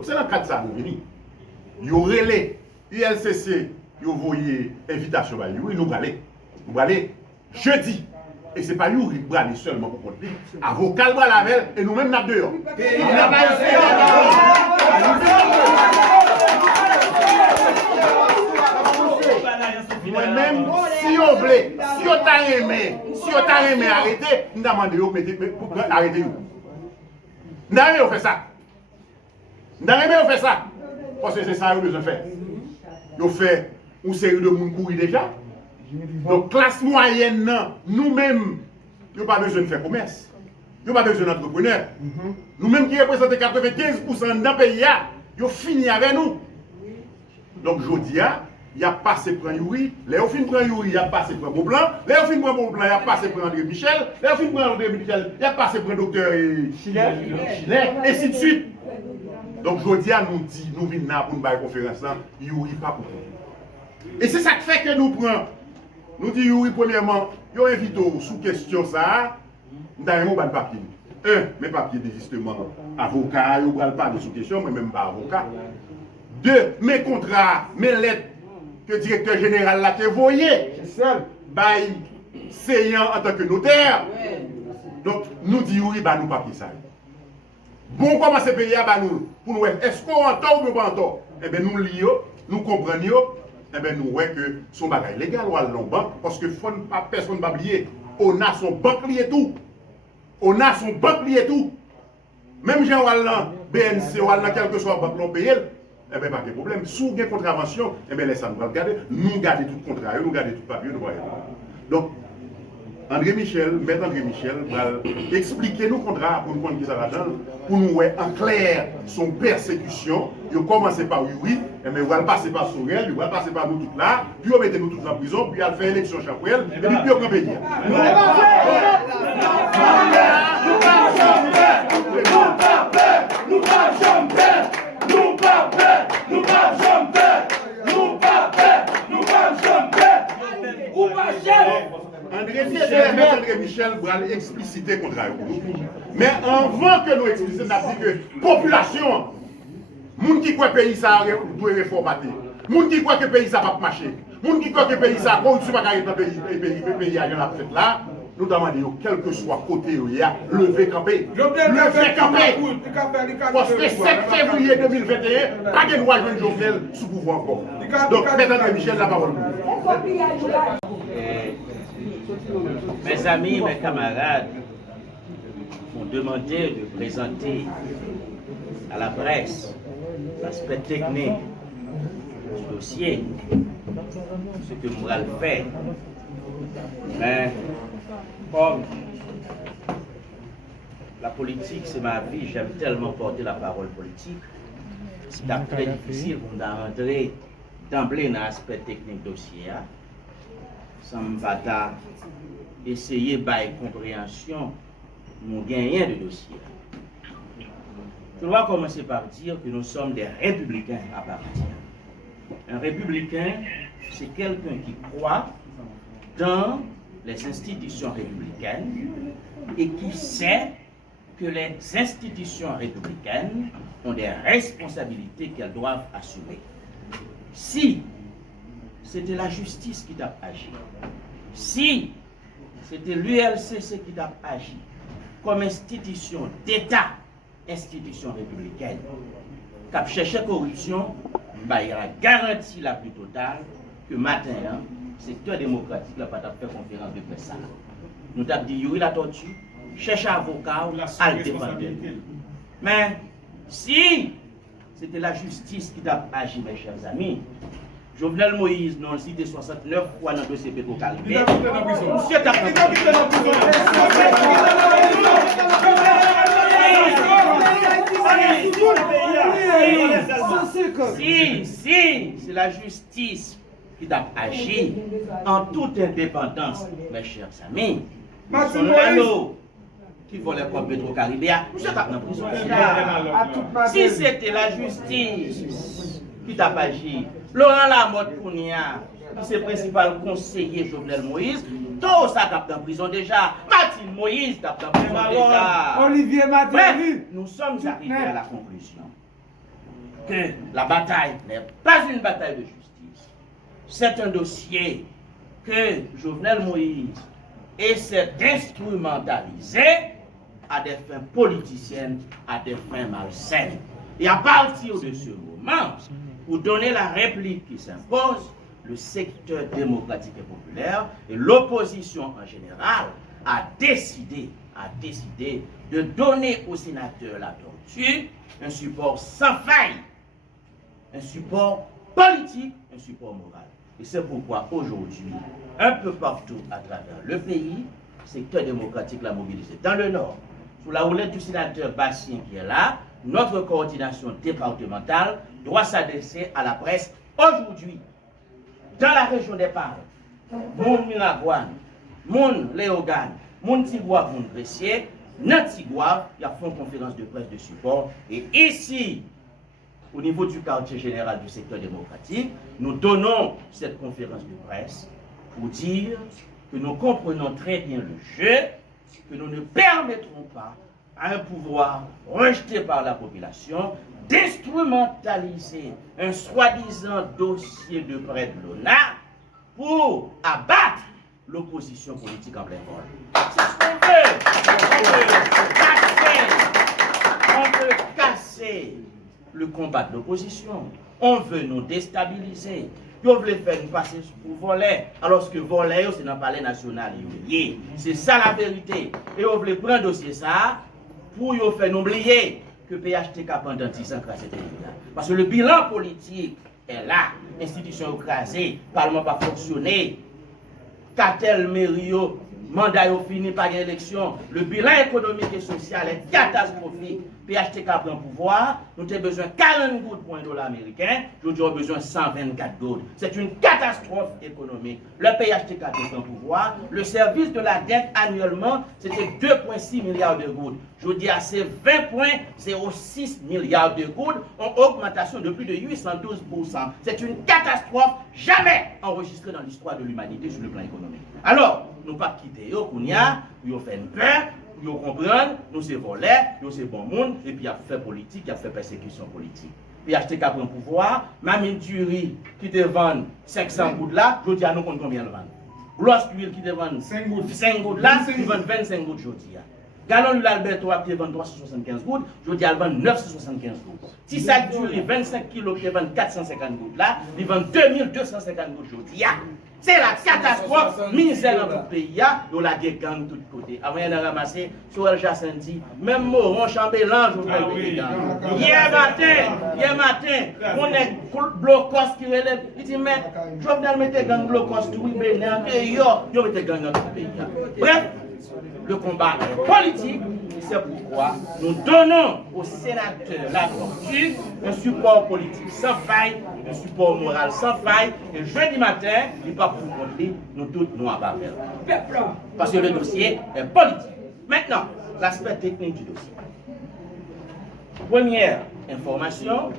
Donc c'est dans le cadre de ça nous venons. Yo relais ULCC, yo voyez invitation ba Yuri, nous aller. Nous aller jeudi. Et c'est pas Yuri qui aller seulement pour compter. Avocat le lavel et nous-mêmes n'a dehors. Moi-même, si on voulait, si on t'a aimé arrêter, nous demandons pour arrêter. Nous avons fait ça. Nous avons fait ça. Parce que c'est ça que nous avons fait. Nous avons fait une série de monde courir déjà. Donc, classe moyenne, nous-mêmes, nous n'avons pas besoin de faire commerce. Nous n'avons pas besoin d'entrepreneurs. Nous-mêmes qui représentons 95% d'un pays, nous avons fini avec nous. Donc, je dis, il y a passé pour Yuri, les fin pour Yuri, il y a passé pour Beaublanc, les fin pour Beaublanc, il y a passé pour André Michel, les fin pour André Michel, il y a passé pour le docteur Chile, et ainsi de suite. Donc, je dis, nous venons pour une conférence là, Yuri pas pour nous. Et c'est ça qui fait que nous prenons. Nous disons, Yuri, premièrement, nous invitons sous question ça, nous avons un papier. Mes papiers de justement avocat, nous ne parlons pas de sous question, mais même pas avocat. Deux, mes contrats, mes lettres que le directeur général l'a envoyé, by Seyant en tant que notaire. Donc, nous disons, oui, bah, nous papier ça. Bon, comment c'est payé à nous pour nous, est-ce qu'on entend ou pas entend? Eh bien, nous lions, nous comprenons, eh bien, nous voyons que son bagage légal ou à banque, parce que personne ne va oublier, on a son banque lié tout. On a son banque lié tout. Même Jean Wallan, BNC, Wallan, quel que soit la banque, l'on paye. Eh bien, pas de problème. Si vous avez une contravention, eh bien, laissez nous regarder. Nous gardons tout le contrat, nous gardons tout le papier, nous voyons. Donc, André Michel, maître André Michel, va expliquer nos contrats pour nous comprendre qui ça va dans, pour nous voir en clair son persécution. Il a commencé par oui, mais il va passer par Sorel, il va passer par nous toutes là, puis on mettait nous toutes en prison, puis il a fait élection chapeau, et puis on va payer. André Michel va expliciter contre nous. Mais avant que nous explicitions, nous avons dit que la population, les gens qui croient que le pays doit réformer, les gens qui croient que le pays ne va pas marcher, les gens qui croient que le pays va pas dans le pays là, nous demandons, quel que soit côté où il y a, lever camper. Lever camper. Parce que 7 février 2021, pas de loi de Jovenel sous pouvoir encore. Donc, André Michel, la parole. Mes amis, mes camarades m'ont demandé de présenter à la presse l'aspect technique du dossier, ce que nous allons faire. Mais comme la politique, c'est ma vie, j'aime tellement porter la parole politique, c'est très difficile pour nous rentrer d'emblée dans l'aspect technique du dossier. Sans me battre, essayer par compréhension, nous gagnons de dossier. Je dois commencer par dire que nous sommes des républicains à partir. Un républicain, c'est quelqu'un qui croit dans les institutions républicaines et qui sait que les institutions républicaines ont des responsabilités qu'elles doivent assumer. Si c'était la justice qui t'a agi, si c'était l'ULCC qui t'a agi comme institution d'État, institution républicaine, qui a cherché corruption, il y a la garantie la plus totale que matin, le secteur démocratique n'a pas fait conférence de presse. Nous avons dit, oui, la tortue, cherche un avocat à le défendre. Mais si c'était la justice qui t'a agi, mes chers amis, Jovenel Moïse, dans le cité 69 fois dans le dossier Petro-Caribé. Monsieur t'a Si, c'est la justice qui t'a agi en toute indépendance, mes chers amis. Nous qui volait comme Petro-Caribé, monsieur t'a en prison. Si c'était la justice qui t'a agi, Laurent Lamotte Kounia, qui c'est le principal conseiller Jovenel Moïse, tout ça tape en prison déjà. Martine Moïse tape en prison déjà. Olivier Mathieu. Nous sommes arrivés à la conclusion que la bataille n'est pas une bataille de justice. C'est un dossier que Jovenel Moïse essaie d'instrumentaliser à des fins politiciennes, à des fins malsaines. Et à partir de ce moment, pour donner la réplique qui s'impose, le secteur démocratique et populaire et l'opposition en général a décidé de donner aux sénateurs la tortue un support sans faille, un support politique, un support moral. Et c'est pourquoi aujourd'hui, un peu partout à travers le pays, le secteur démocratique l'a mobilisé. Dans le Nord, sous la houlette du sénateur Bastien qui est là, notre coordination départementale doit s'adresser à la presse aujourd'hui. Dans la région des Parles, Moun Minagouane, Moun Léogane, Moun Tigouave, Moun Gressier, dans Tigouave, il y a une conférence de presse de support. Et ici, au niveau du quartier général du secteur démocratique, nous donnons cette conférence de presse pour dire que nous comprenons très bien le jeu, que nous ne permettrons pas à un pouvoir rejeté par la population d'instrumentaliser un soi-disant dossier de près de l'ONA pour abattre l'opposition politique en plein vol. C'est ce qu'on veut. On veut casser le combat de l'opposition. On veut nous déstabiliser. Ils veulent faire nous passer pour voler, alors que voler, c'est dans le palais national. C'est ça la vérité. Et on veut prendre dossier ça pour nous faire oublier que PHTK pendant 10 ans crasé pays. Parce que le bilan politique est là, institution écrasée, parlement pas fonctionné, cartel Mério, mandat fini par l'élection, le bilan économique et social est catastrophique. PHTK prend pouvoir, nous avons besoin de 40 gouttes pour $1 américain, nous avons besoin de 124 gouttes. C'est une catastrophe économique. Le PHTK prend pouvoir, le service de la dette annuellement, c'était 2,6 milliards de gouttes. Je dis à ces 20,06 milliards de gouttes, en augmentation de plus de 812%. C'est une catastrophe jamais enregistrée dans l'histoire de l'humanité sur le plan économique. Alors, nous ne pas quitter eux, nous fait une peur, nous comprenons, nous c'est volé, nous c'est bon monde, et puis il a fait politique, il a fait persécution politique. Puis HTK prend pouvoir, Mamine Turi qui te vend 500 gouttes là, je dis à nous combien le vend. L'Oscuil qui te vend 5 gouttes là, il vend 25 gouttes aujourd'hui. Galon l'Alberto qui vend 375 gouttes, je dis à vend 975 gouttes. Si ça dure 25 kilos qui vend 450 gouttes là, il vend 2250 gouttes aujourd'hui. C'est la catastrophe, misère dans tout le pays, il la gang de tous côtés. Avant de ramasser, sur El Jacenti, même Moron, Chambellan, je vous le dis. Hier matin, on est blocos qui relève. Il dit, mais je vais mettre gang blocos, tout le bénin, et yo mette gang dans tout le pays. Bref, le combat est politique. C'est pourquoi nous donnons aux sénateurs la tortue, un support politique sans faille, un support moral sans faille. Et jeudi matin, il n'est pas pour compter, nous tous nous en faire. Parce que le dossier est politique. Maintenant, l'aspect technique du dossier. Première information,